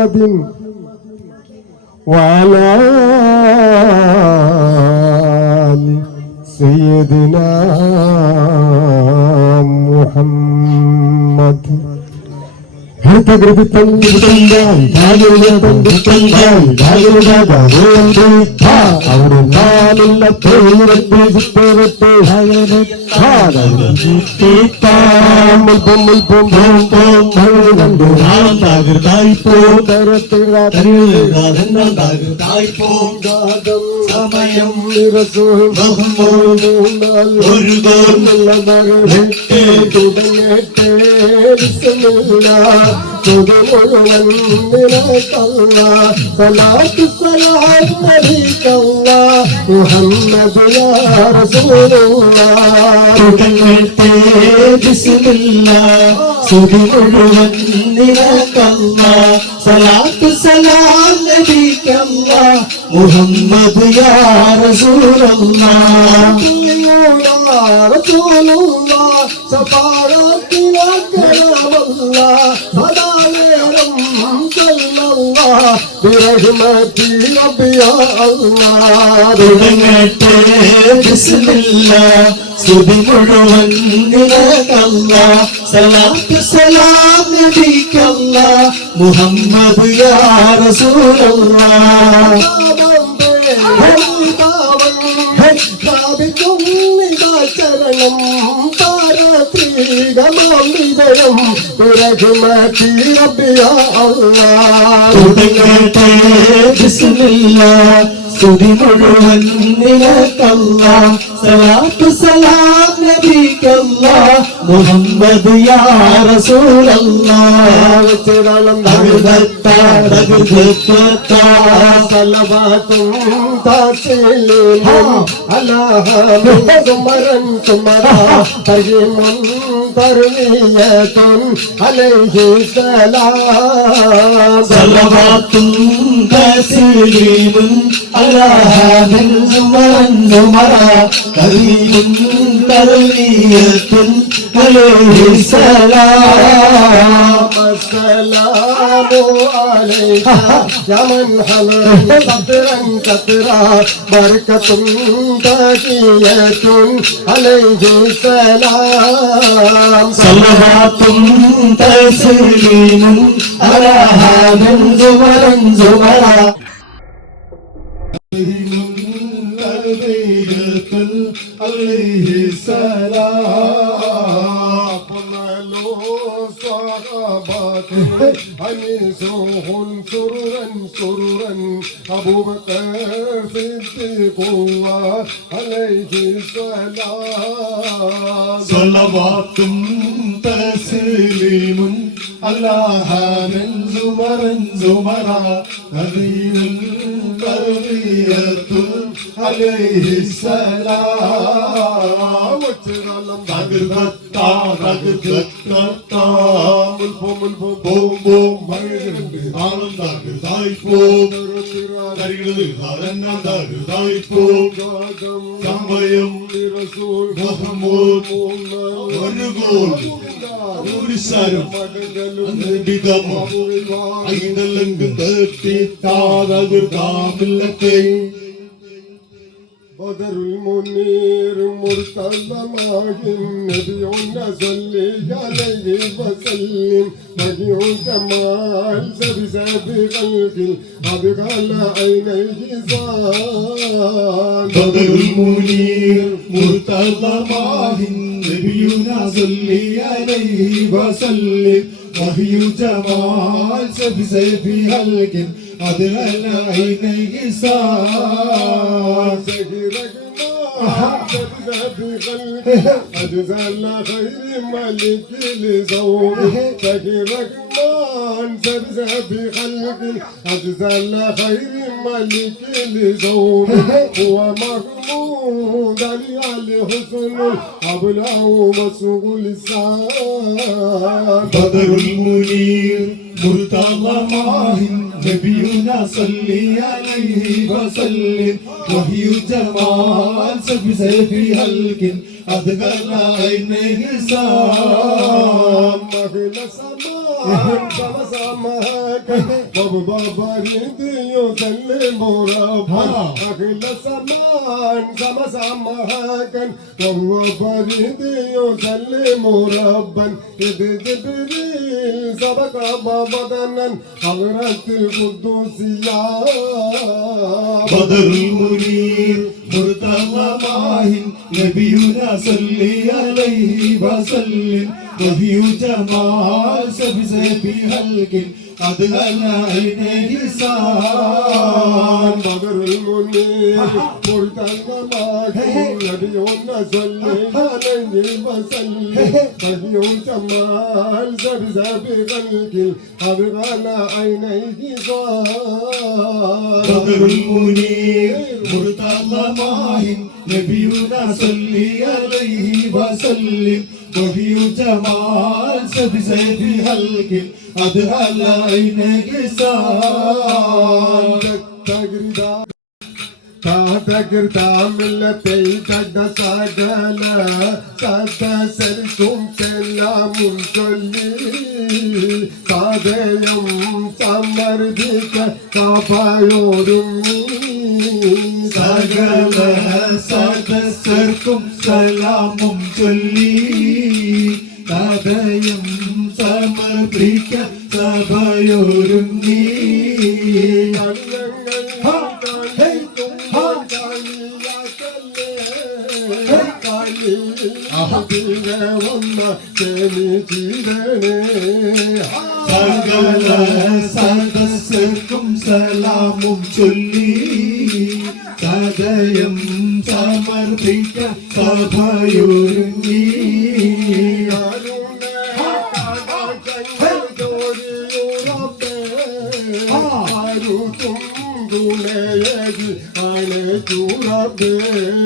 محمد وعلى آل سيدنا محمد ഹൃതകൃതിത്തം വിടുത്താൽ ഭാഗ്യവൃത്തം വിടുത്താൽ ഭാഗ്യവൃത അവിടെ നാലുള്ള പേരത്തെ ചിത്തേവത്തെ മുൽപ്പം മുൽപ്പം boom boom മുഴുവൻ സമയം സലാത്ത് സലാം നബിക്കല്ല മുഹമ്മദ് യാ റസൂലുള്ളാഹ് സുതി മുഴുവൻ നിനക്കല്ല برحمتي ربي يا الله തുടങ്ങട്ടെ ബിസ്മില്ല സ്തുതി മുഴുവൻ നിനക്കല്ല സലാത്ത് സലാം നബിക്കല്ല മുഹമ്മദ് യാ റസൂലല്ലാഹ് ചരണം പാരത്രീകമാം തുടങ്ങട്ടെ ബിസ്മില്ല സ്തുതി മുഴുവൻ നിനക്കല്ല സലാത്ത് സലാം നബിക്കല്ല മുഹമ്മദ് യാ റസൂലല്ലാഹ് തകർത്ത തകർത്ത സലവാത്തും താസീലും അലാഹമൻ തുമരാ തർജിമുൻ تروية عليه السلام صلوات تسليم على هذا والنمرى كريم تروية عليه السلام السلام عليك يا من حمل صبرا كثرا بركة تجية عليه السلام صلواتم تسليم على هذا زمرا زمرا عليه السلام സുറുറൻ സുറുറൻ അബൂബക്കർ സിദ്ദീഖുള്ള അലൈഹി സലാം സലവാത്തും തസ്ലീമുൻ അല്ലാഹൻ സുമറൻ സുമറ നബിയുൽ തർബിയത്തുൽ അലൈഹി പോം സമയം ഒരു ഗോൾ ഒരു വിധമോ ഐതലെങ്കും തേട്ടി താതകർത്താമില്ലത്തെ بدر المنير مرتضى معه النبي صلي عليه وسلم. بديع كمال سبسب خلق أبغى عينيه زان بدر المنير مرتضى معه نبينا صلي عليه وسلم. وهي جمال سبسب خلق அது அல்ல இணை أجزل خير ملك لزوج تجرك مان سرزب خلق أجزل خير ملك لزوج هو محمود علي حسن قبله مسؤول السعاد مرتضى ماهن نبينا صلي عليه وسلم وهي جمال سبسه في هلك أذكر عينه سام مهل سما sama sama kan Baba baba rindiyo selle mora Akla saman sama sama kan Baba baba rindiyo selle mora ban Idi Cibril sabaka babadanan Havratil Kudusiya بدر المنير مرتضى ماهن نبينا صلي عليه وسلم وهي جمال سبز في حلق أدغل عين لسان بدر المنير مرتضى ماهن نبينا صلي عليه وسلم وهي جمال سبز في خلق أدغل عينيه صار بدر المنير مرتضى ماهن نبينا صلي عليه وسلم وهي جمال سبز في حلق أدغل عين لسان تجردا تذكرتا കാതകൃതാമില്ലത്തിൽ കണ്ട സകല സദസരിക്കും ചെല്ലാമും ചൊല്ലി കാതയും സമർദ്ദിക്ക കാപ്പായോരുങ്ങി സകല സദസർക്കും സലാമും ചൊല്ലി കാതയും സമർദ്ദിക്ക സഭയൊരുങ്ങി സകല സദസ്സർക്കും സലാമും ചൊല്ലി ഹൃദയം സമർപ്പിക്ക സഭയൊരുങ്ങി സകല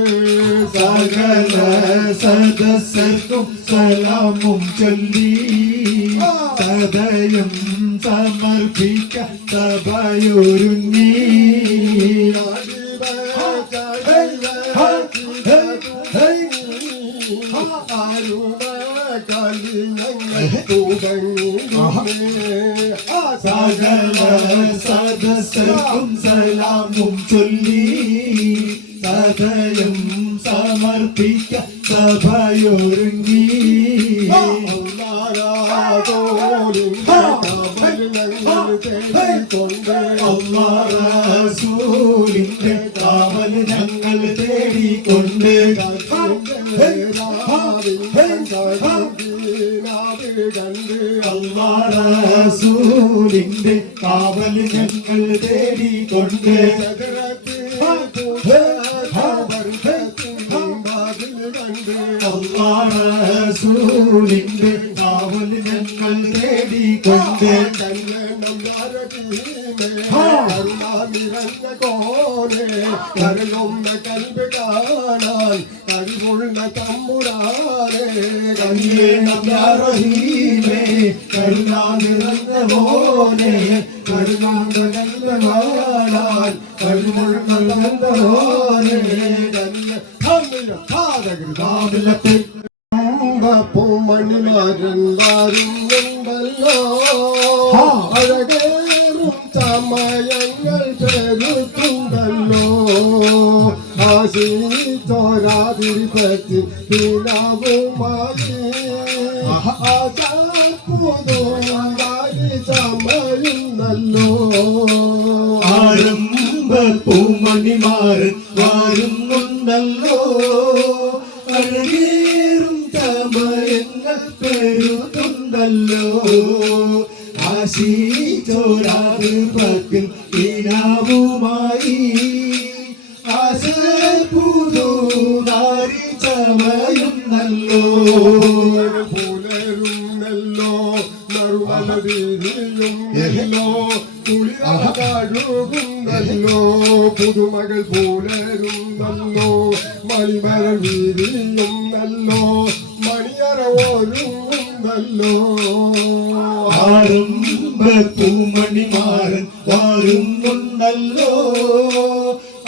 സദസ്സർക്കും സലാമും ചൊല്ലി സദയം സമർപ്പിക്ക സഭയൊരുങ്ങി. സദസ്സർക്കും സലാമും ചൊല്ലി. സദയം സമർപ്പിക്ക സഭയൊരുങ്ങി അള്ളാഹൂലിന്റെ കാവൽ ഞങ്ങൾ തേടിക്കൊണ്ട് അള്ളാഹൂലിന്റെ കാവൽ ഞങ്ങൾ തേടിക്കൊണ്ട് അള്ളാഹൂലിന്റെ കാവൽ ഞങ്ങൾ തേടിക്കൊണ്ട് കരുളുന്ന കൽബ് കാണാൻ കഴിവുള്ള തമ്പുരാനെ കല്ലേണമേ കരുണാനിറന്നവോനെ കരുണാനിറന്നവാനാൻ കരുമുഴുന്നവോനെ കാവിലത്തെ പൂമണിമാരൻ വാരുന്നുണ്ടല്ലോ അഴകേറും സമയങ്ങൾ പെരുത്തുണ്ടല്ലോ ആശി ചോരാതിരിപ്പറ്റി പിതാവുമായി നറുമലതിരിയുന്നല്ലോ കുളിരഴുകുന്നല്ലോ പുതുമകൾ പുലരുന്നല്ലോ മണിമരം വീരിയുന്നല്ലോ മണിയറ ഒരുങ്ങുന്നല്ലോ. ആരംഭ പൂമണിമാരൻ വാരുന്നുണ്ടല്ലോ.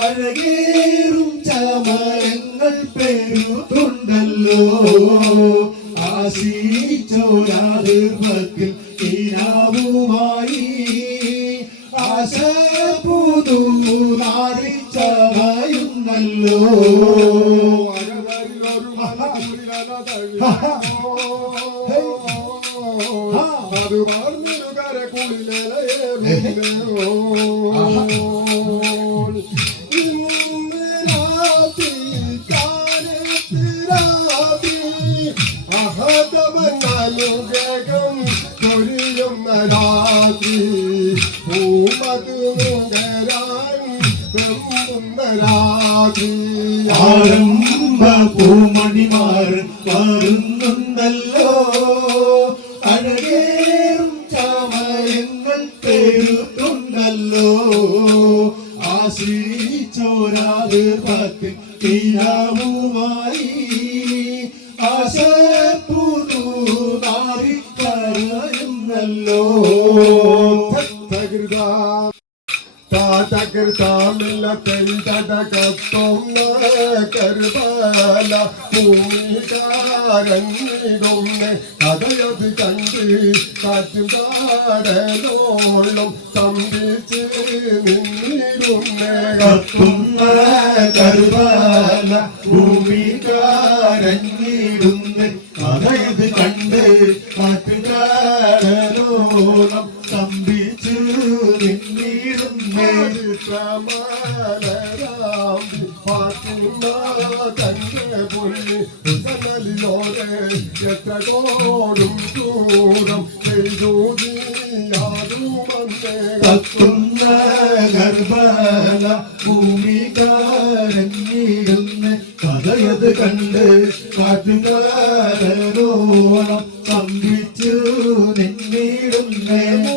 അഴകേറും ചമയങ്ങൾ പെരുത്തുണ്ടല്ലോ ആശീച്ചോരാതിർഭത്തിൽ ഇനാവുമായി ആശപുതു നാരിച്ചവയുന്നല്ലോ അത് പറഞ്ഞിരുകരെ കുളിലേ ആരംഭ പൂമണിമാരൻ വരുന്നുണ്ടല്ലോ. അഴകേറും ചമയങ്ങൾ പേരുത്തുണ്ടല്ലോ ആശ്രീച്ചോരാത് പത്തിൽ തീരാവുമായി ആശ താതകൃതാമില്ല തെന്തടകത്തൊന്ന് കരുതല ഭൂമികാരന്നിടുന്ന് കഥയത് കണ്ട് കാറ്റും കാടലോളം തമ്പിച്ച് നിന്നിരുന്ന് കത്തുന്ന കരുവാല ഭൂമികാരഞ്ഞിടുന്ന് ചിത്രമാലരാം പാട്ടുന്ന തന്റെ പൊന്നി സനലിലോടെ എത്ര കോടും ദൂരം ചെയ്തു നീയാതുമന്നേ കത്തുന്ന ഗർഭല ഭൂമികാരങ്ങിടുന്ന കഥയത് കണ്ട് കാറ്റുകാരലോളം സ്തംഭിച്ചു നിന്നിടുന്നേ ും.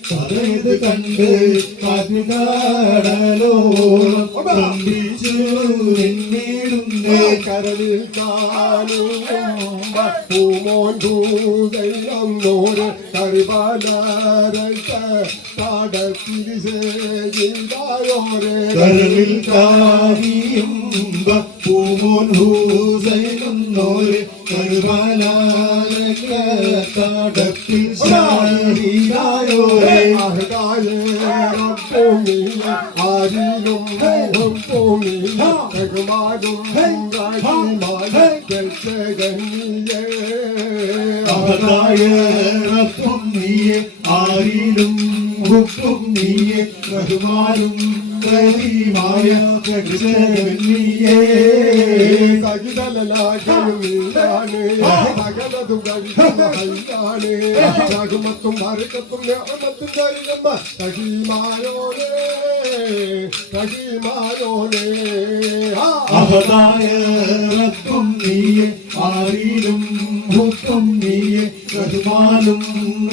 കഥയത് കണ്ട് കാറ്റുകാടലോളം കമ്പിച്ചു നിന്നിടുന്നേ കരളിൽ കാണും പൂമോൻ ഭൂതൈന്നോര് കറിപാലാരട്ട പാടത്തിരിശേയോരേ കരളിൽ കാരിയും പൂമോൻ ശാരീരായോരേ ആരിലും അവതായറപ്പും നീയെ ആരിലും ഉപ്പും നീയെ റഹ്മാനും റഹീമായ രക്ഷകൻ നീയേ സകലതും ഭാരതത്തും തകിമായോനേ തകിമായോനേ അവതായറപ്പും നീയെ ആരിലും ഉപ്പും നീയെ റഹ്മാനും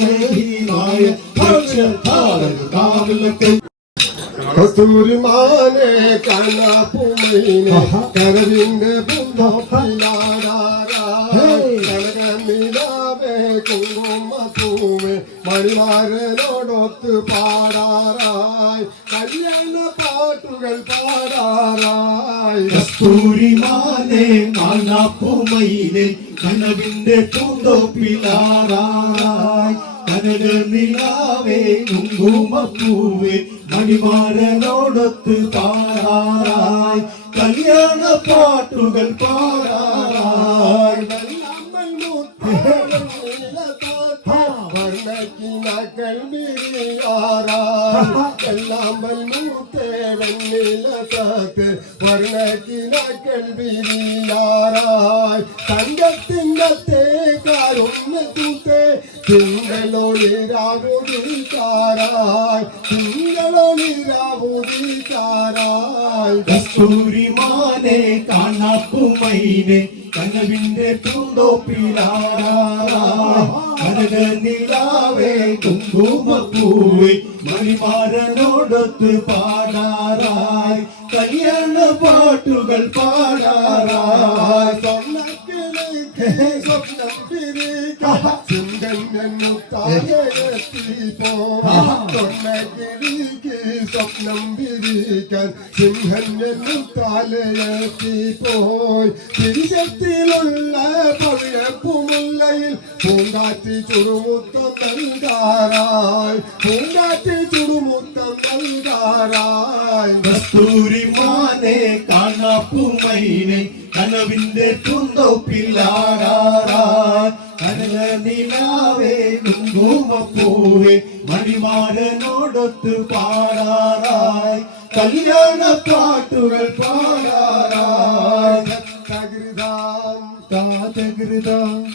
റഹീമായ രക്ഷകൻ കസ്തൂരിമാനെ കണപ്പുമീനെ കരവിന്റെ കനകനിലാവേ കുങ്കുമപ്പൂവേ മണിമാരനോടൊത്ത് പാടാറായി. കല്യാണ പാട്ടുകൾ പാടാറായി. കസ്തൂരിമാനെ മാനാപ്പുമയിലെ കനവിന്റെ പൂന്തോപ്പിലാറായി. കനക നിലാവേ കുങ്കുമപ്പൂവേ മണിമാരനോടൊത്ത് പാറാറായി കല്യാണ പാട്ടുകൾ പാടാറായി വെള്ളമ്മൽ വർണക്കിനകൾ വെള്ളമ്മൽ മൂത്തേ വെണ്ണിലത്ത് വർണക്കിനകൾ വിരിയാറായി തങ്കത്തിന്റെ കാരുണ്യ തൂത്തേ തിങ്കളൊളിരാവുതിക്കാരായി തിങ്കളൊളിരാവുതിക്കാരായി കസ്തൂരിമാനെ കാണാപ്പുമൈനെ കനവിന്റെ പൂന്തോപ്പിലാറായി കനക നിലാവേ കുങ്കുമപ്പൂവേ മണിമാരനോടൊത്ത് പാടാറായി. കല്യാണ പാട്ടുകൾ പാടാറായി. സ്വർണക്കിളിക്ക് സ്വപ്നം തൊണ്ണക്കിഴിക്ക് സ്വപ്നം വിരിക്കാൻ പോയി തിരിശത്തിലുള്ള പവിഴപ്പുമുല്ലയിൽ പൂങ്കാറ്റി ചുടുമുത്തം നൽകാറായി പൂങ്കാറ്റി ചുടുമുത്തം നൽകാറായി കസ്തൂരി മാനെ കാണാപ്പുമൈനെ കനവിന്റെ തുന്തോപ്പില്ലാടാറാ കനക നിലാവേ കുങ്കുമപ്പൂവേ മണിമാരനോടൊത്ത് പാടാറായി. കല്യാണ പാട്ടുകൾ പാടാറായി. തകൃതാം താതകൃതം.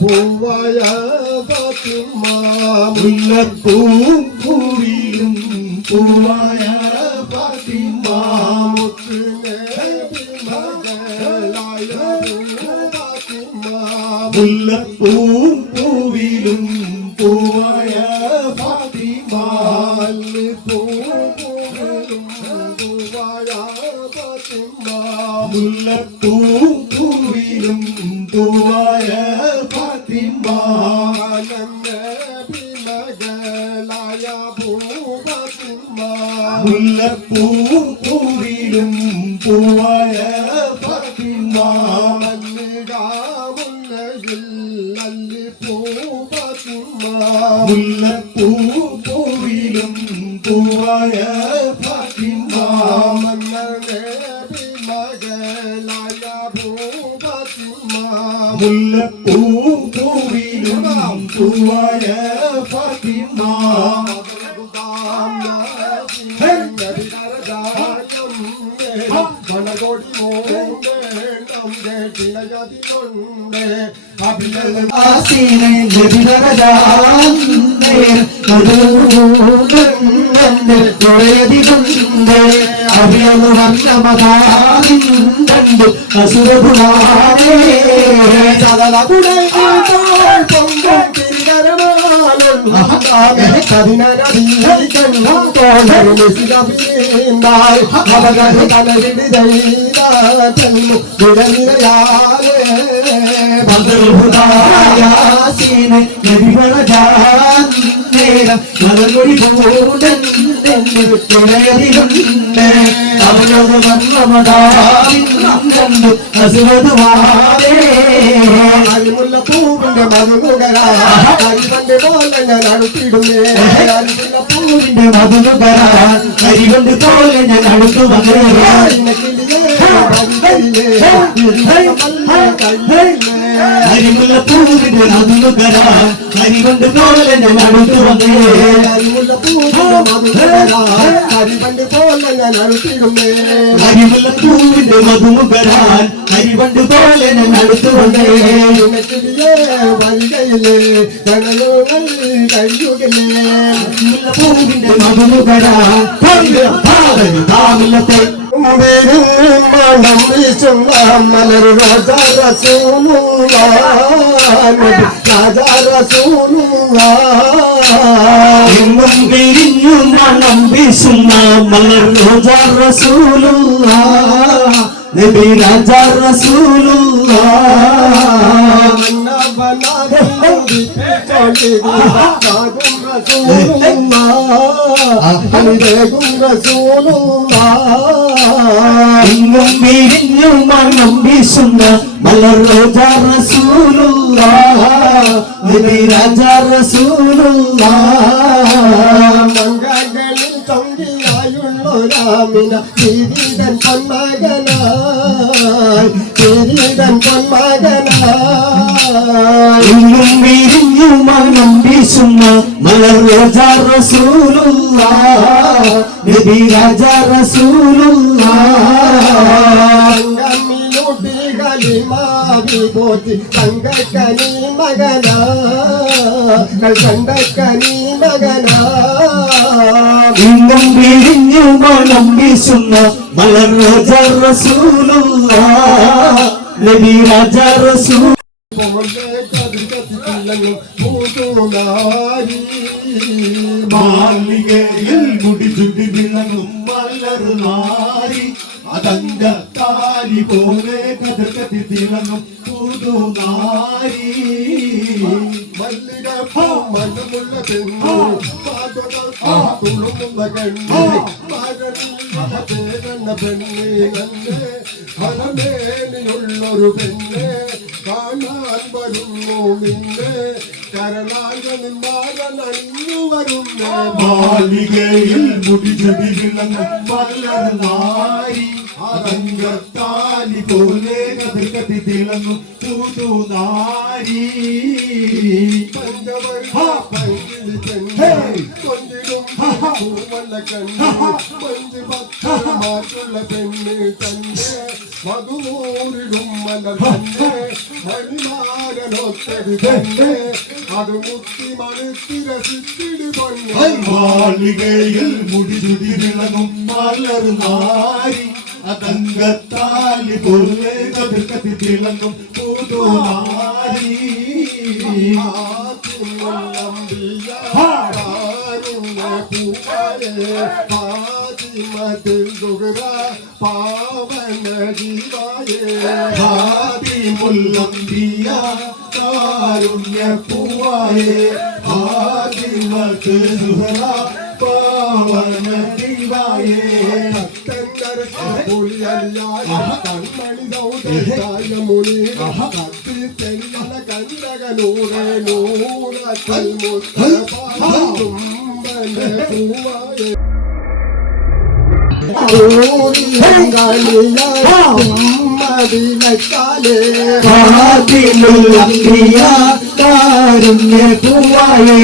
പൂവയ പത്തുമാം മുല്ലപ്പൂവും പൂവിലും പൂവായ മുല്ലപ്പൂവും പൂവിലും പൂവായ ഫാത്തിമ മുല്ലപ്പൂവും പൂവിലും പൂവായ ഫാത്തിമ മുല്ലപ്പൂവും പൂവിലും പൂവായ ഫാത്തിമ മുല്ലപ്പൂവും പൂവിലും പൂവായ ഫാത്തിമ പൂവിലും പൂവായ ഫാത്തിമ. ആസീനെ ലഭിതരജാന്തേ മധുരൂടന്നെ തുഴയതിരുന്തേ അഭിയന്നു വർണമതാവിന്ദു അസുരപുരാണേ യാസീനെ ലഭിതരജാന്തേരം മലമൊഴി പൂടന്നെ തുഴയതിരുന്തേ അഭിയന്നു വർണമതാവിന്ദു അസുരപുരാണേ പൂവിന്റെ മധുമുകരാ കരിവന്റെ പോലെ ഞാൻ അടുത്തിടുന്നേ പൂവിന്റെ മധുകര കരികൊണ്ട് ഞാൻ അടുത്തു വന്നേ അരിമുല്ല പൂവിന്റെ മധുകര അരിവണ്ട് പോലെ ഞാൻ അടുത്തു വന്നേ കരിവണ്ട് പോലെ ഞാൻ അടുത്തിടുന്നേ അരിമുല്ല പൂവിന്റെ മധുകര അരിവണ്ട് പോലെ ഞാൻ അടുത്തു വന്നേ വരികയില്ലേ കണലുകൾ കഴിയുകയില്ലേ പൂവിന്റെ മധുകര താമില്ലത്തെ മണം വീശുന്ന മലർ രാജാ റസൂലുള്ള രാജാ റസൂലുള്ള എങ്ങും പിരിഞ്ഞു മണം വീശുന്ന മലർ റോജ നബി രാജ എങ്ങും പിരിഞ്ഞു മണം വീശുന്ന മലർ രാജ റസൂലുള്ള മംഗളിൽ തൊങ്കിയായുള്ളൊരാമിന കിരീടൻ പൊന്മകനായി കിരീടൻ പൊന്മകനായി. എങ്ങും വിരിഞ്ഞു മനം വീശുന്ന മലർ രാജ റസൂലുള്ള നബി രാജ റസൂലുള്ള. കലിമാവി പോറ്റി തങ്കക്കനി മകനാ തങ്കക്കനി മകനാ. എങ്ങും വിരിഞ്ഞു മണം വീശുന്ന മലർ രാജ റസൂലുള്ള നബി രാജ റസൂൽ മാളികയിൽ മുടി ചുട്ടി വിളങ്ങും മലർ നാരി. അതങ്കത്താലി പോലെ കതിർക്കത്തി തിളങ്ങും പുതുനാരി മല്ലികപ്പൂ മനമുള്ള പെണ്ണു പാതുക തുളുമ്പുന്ന കണ്ണു പേരെന്ന പെണ്ണി നന്നെ ഫലമേനിയുള്ളൊരു പെണ്ണ് കാണാൻ വരുന്നു നിന്നെ കരളാക മകൻ അണിഞ്ഞു വരുന്ന മാളികയിൽ മുടിചുടി വിളങ്ങും മലർനാരി അതങ്കത്താലി പോലെ കഥകത്തി തിളങ്ങും പുതുനാരി മധുമൂരിടും മലർ തന്നെ മണിമാരനൊത്തത് തന്നെ അത് മുത്തി മണത്തി മാളികയിൽ മുടിചുടി വിളങ്ങും മലർനാരി അതങ്കത്താലി പോലെ കഥകത്തി തിളങ്ങും പുതുനാരി പാവന ജീവായേ ഹാദിമുല്ലംബിയ കാരുണ്യ പൂവായേ ഹാദിമത്ത് സുഹറ പാവന ദിവായേ കൺമണി ദൗതായ മുനി കത്തി തെന്നല കണ്ടകനൂറെ നൂറൽ മുത്തമ്പനെ പൂവായേ മതിനക്കാലേ ഫാത്തിമുല്ലംബിയ കാരുണ്യ പൂവായേ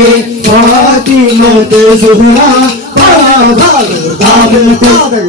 ഫാത്തിമത്ത് സുഹറ പാവ പാതകൾ